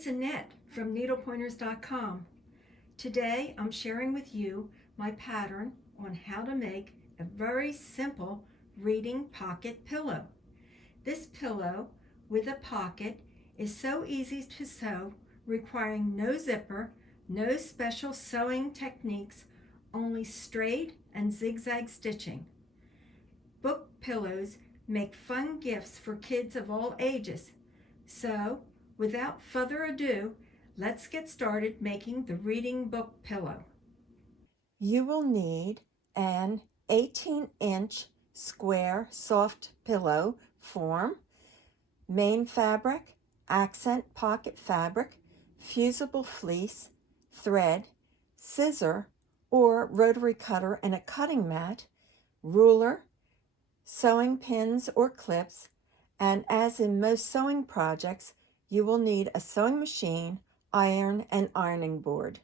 It's Annette from needlepointers.com. Today I'm sharing with you my pattern on how to make a very simple reading pocket pillow. This pillow with a pocket is so easy to sew, requiring no zipper, no special sewing techniques, only straight and zigzag stitching. Book pillows make fun gifts for kids of all ages. So, without further ado, let's get started making the reading book pillow. You will need an 18-inch square soft pillow form, main fabric, accent pocket fabric, fusible fleece, thread, scissor or rotary cutter and a cutting mat, ruler, sewing pins or clips, and as in most sewing projects, you will need a sewing machine, iron, and ironing board.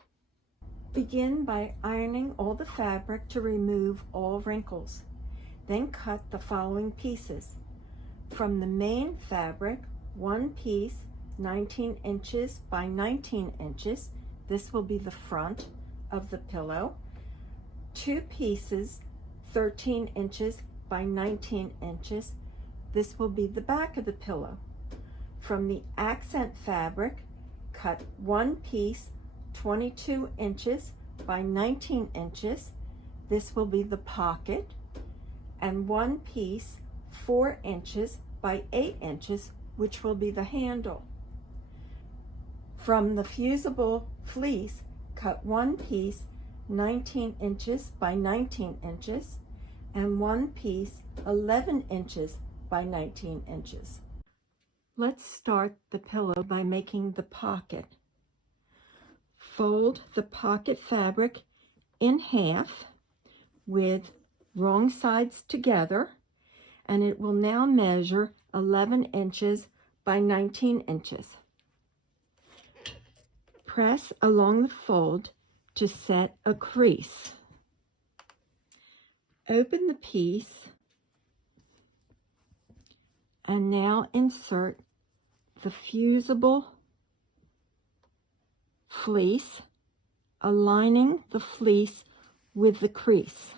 Begin by ironing all the fabric to remove all wrinkles. Then cut the following pieces. From the main fabric, one piece 19 inches by 19 inches. This will be the front of the pillow. Two pieces 13 inches by 19 inches. This will be the back of the pillow. From the accent fabric, cut one piece 22 inches by 19 inches. This will be the pocket. And one piece 4 inches by 8 inches, which will be the handle. From the fusible fleece, cut one piece 19 inches by 19 inches and one piece 11 inches by 19 inches. Let's start the pillow by making the pocket. Fold the pocket fabric in half with wrong sides together, and it will now measure 11 inches by 19 inches. Press along the fold to set a crease. Open the piece and now insert the fusible fleece, aligning the fleece with the crease.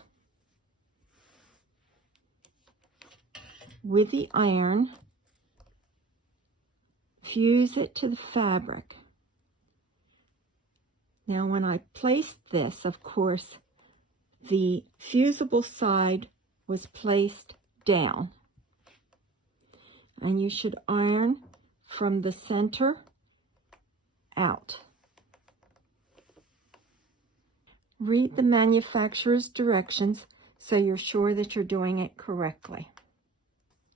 With the iron, fuse it to the fabric. Now when I placed this, of course, the fusible side was placed down. And you should iron from the center out. Read the manufacturer's directions so you're sure that you're doing it correctly.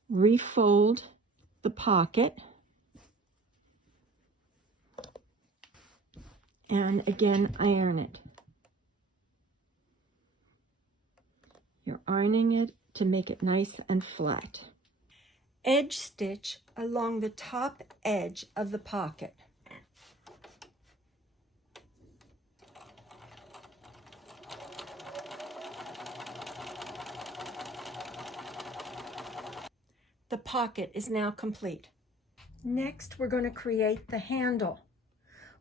Refold the pocket. And again, iron it. You're ironing it to make it nice and flat. Edge stitch along the top edge of the pocket. The pocket is now complete. Next, we're going to create the handle.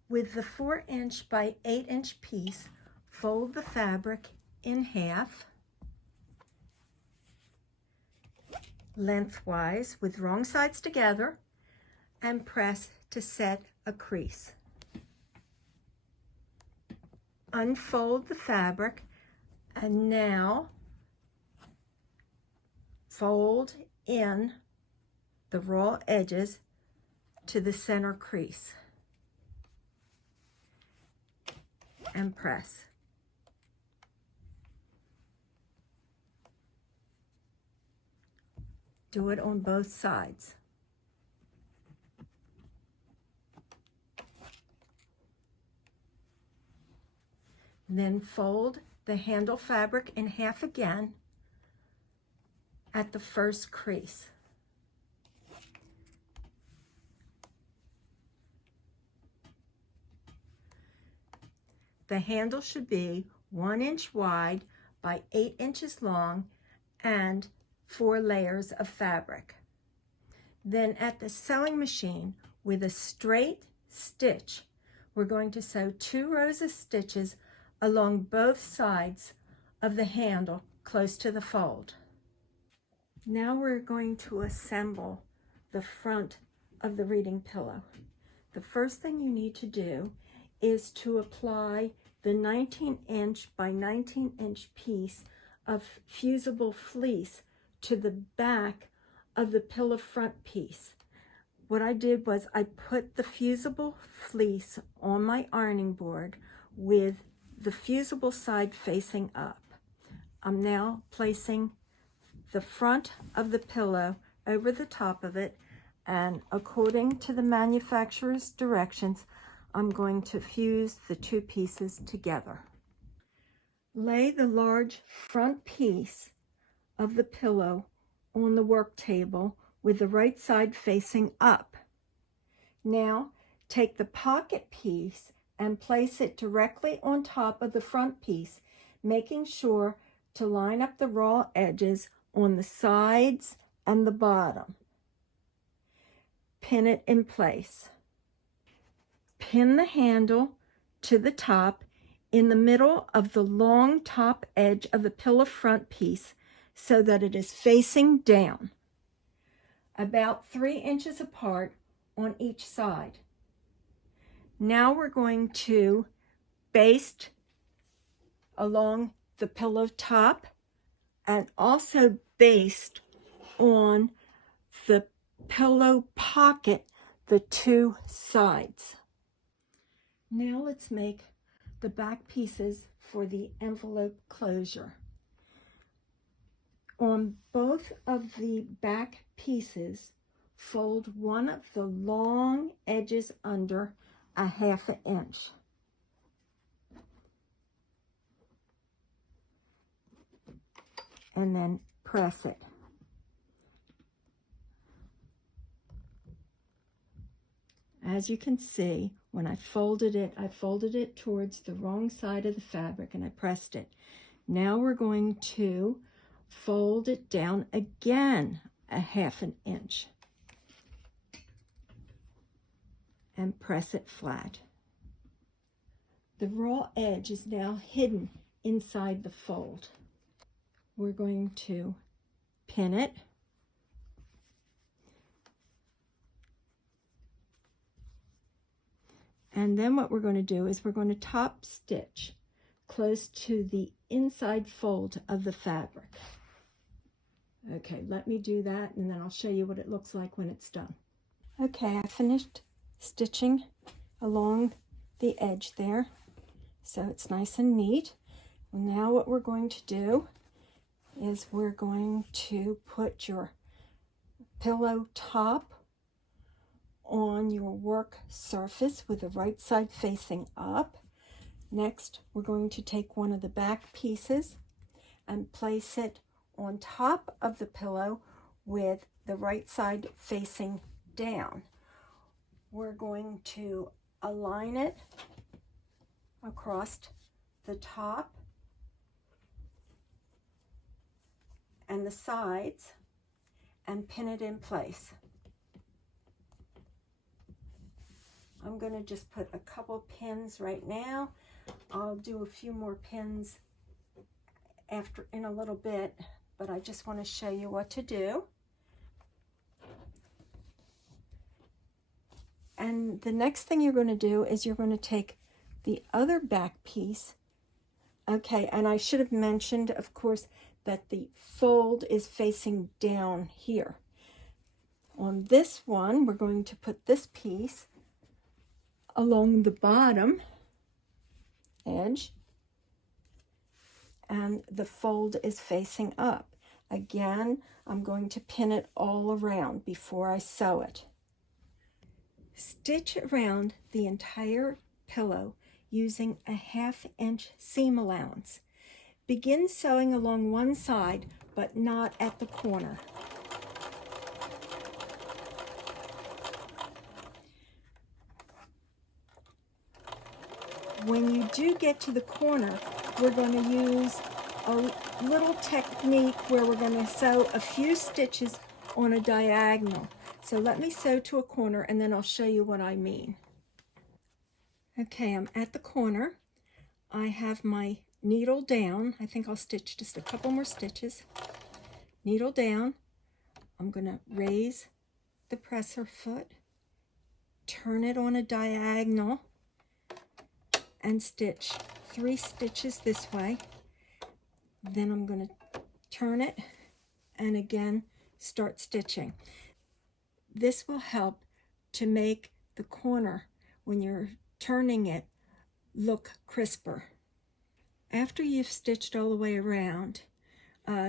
With the 4-inch by 8-inch piece, fold the fabric in half, lengthwise with wrong sides together, and press to set a crease. Unfold the fabric and now fold in the raw edges to the center crease and press. Do it on both sides. Then fold the handle fabric in half again at the first crease. The handle should be 1 inch wide by 8 inches long and 4 layers of fabric. Then at the sewing machine with a straight stitch. We're going to sew 2 rows of stitches along both sides of the handle close to the fold. Now we're going to assemble the front of the reading pillow. The first thing you need to do is to apply the 19-inch by 19-inch piece of fusible fleece to the back of the pillow front piece. What I did was I put the fusible fleece on my ironing board with the fusible side facing up. I'm now placing the front of the pillow over the top of it, and according to the manufacturer's directions, I'm going to fuse the 2 pieces together. Lay the large front piece of the pillow on the work table with the right side facing up. Now take the pocket piece and place it directly on top of the front piece, making sure to line up the raw edges on the sides and the bottom. Pin it in place. Pin the handle to the top in the middle of the long top edge of the pillow front piece so that it is facing down, about 3 inches apart on each side. Now we're going to baste along the pillow top and also baste on the pillow pocket, the 2 sides. Now let's make the back pieces for the envelope closure. On both of the back pieces, fold one of the long edges under a 1/2 inch. And then press it. As you can see, when I folded it towards the wrong side of the fabric and I pressed it. Now we're going to fold it down again a 1/2 inch and press it flat. The raw edge is now hidden inside the fold. We're going to pin it. And then what we're going to do is we're going to top stitch close to the inside fold of the fabric. Okay, let me do that and then I'll show you what it looks like when it's done. Okay, I finished stitching along the edge there, so it's nice and neat. Now what we're going to do is we're going to put your pillow top on your work surface with the right side facing up. Next, we're going to take one of the back pieces and place it on top of the pillow with the right side facing down. We're going to align it across the top and the sides and pin it in place. I'm going to just put a couple pins right now. I'll do a few more pins after in a little bit, but I just want to show you what to do. And the next thing you're going to do is you're going to take the other back piece. Okay, and I should have mentioned, of course, that the fold is facing down here. On this one, we're going to put this piece along the bottom edge, and the fold is facing up. Again, I'm going to pin it all around before I sew it. Stitch around the entire pillow using a 1/2 inch seam allowance. Begin sewing along one side, but not at the corner. When you do get to the corner, we're going to use a little technique where we're going to sew a few stitches on a diagonal. So let me sew to a corner and then I'll show you what I mean. Okay, I'm at the corner. I have my needle down. I think I'll stitch just a couple more stitches. Needle down. I'm going to raise the presser foot, turn it on a diagonal, and stitch 3 stitches this way. Then I'm going to turn it and again start stitching. This will help to make the corner, when you're turning it, look crisper. After you've stitched all the way around,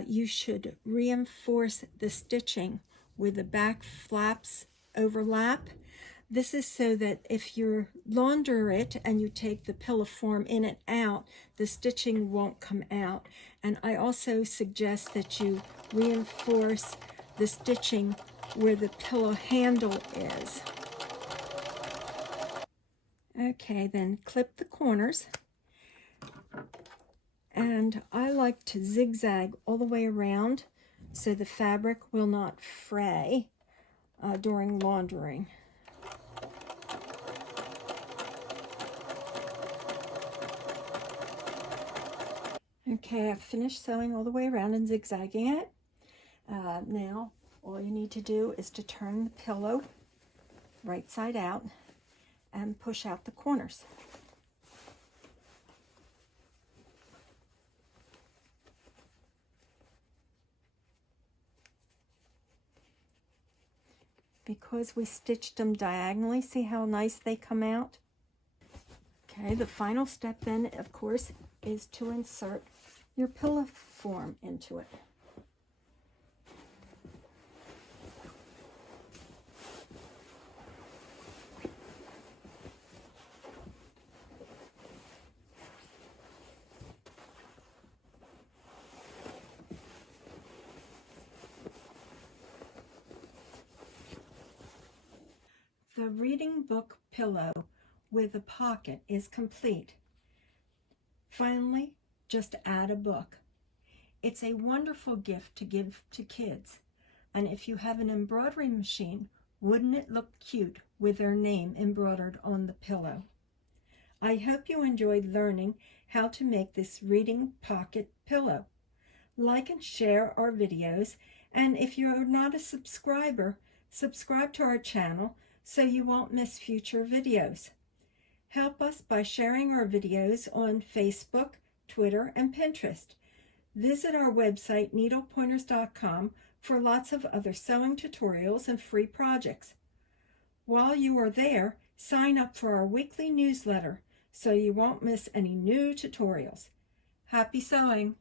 you should reinforce the stitching where the back flaps overlap. This is so that if you launder it and you take the pillow form in and out, the stitching won't come out. And I also suggest that you reinforce the stitching where the pillow handle is. Okay, then clip the corners. And I like to zigzag all the way around so the fabric will not fray during laundering. Okay, I've finished sewing all the way around and zigzagging it. Now, all you need to do is to turn the pillow right side out and push out the corners. Because we stitched them diagonally, see how nice they come out? Okay, the final step then, of course, is to insert your pillow form into it. The reading book pillow with a pocket is complete. Finally, just add a book. It's a wonderful gift to give to kids. And if you have an embroidery machine, wouldn't it look cute with their name embroidered on the pillow? I hope you enjoyed learning how to make this reading pocket pillow. Like and share our videos, and if you're not a subscriber, subscribe to our channel so you won't miss future videos. Help us by sharing our videos on Facebook, Twitter, and Pinterest. Visit our website, needlepointers.com, for lots of other sewing tutorials and free projects. While you are there, sign up for our weekly newsletter so you won't miss any new tutorials. Happy sewing!